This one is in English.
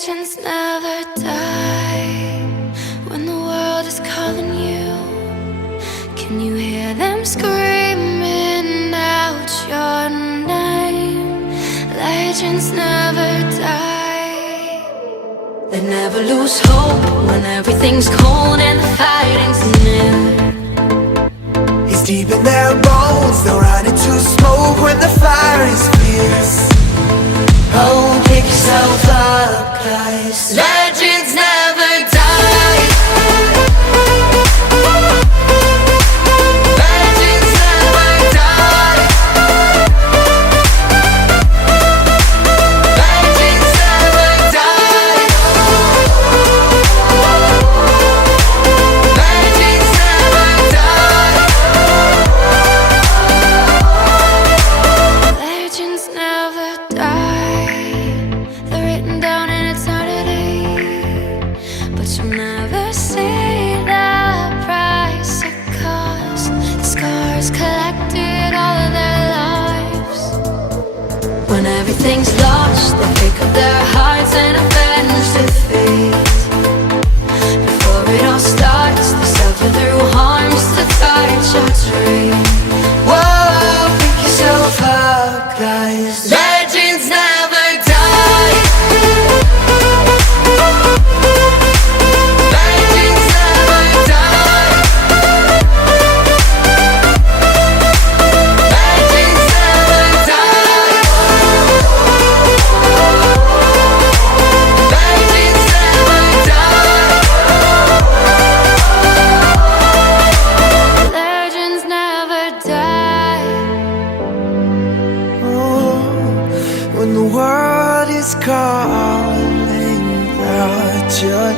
Legends never die when the world is calling you. Can you hear them screaming out your name? Legends never die. They never lose hope when everything's cold and the fighting's near. It's deep in their bones, they'll run into smoke when the fire is fierce. Oh, pick yourself up, guys. Legends never die. Legends never die. Legends never die. Legends never die. Legends never die. They're written down in eternity, but you'll never see the price it cost. The scars collected all of their lives. When everything's lost, they pick up their hearts and avenge defeat. Before it all starts, they suffer through harms to touch your dream. Whoa, pick yourself up, guys. Legends never die. Legends never die. Legends never die. Legends never die. Legends never die. Oh, when the world is calling out your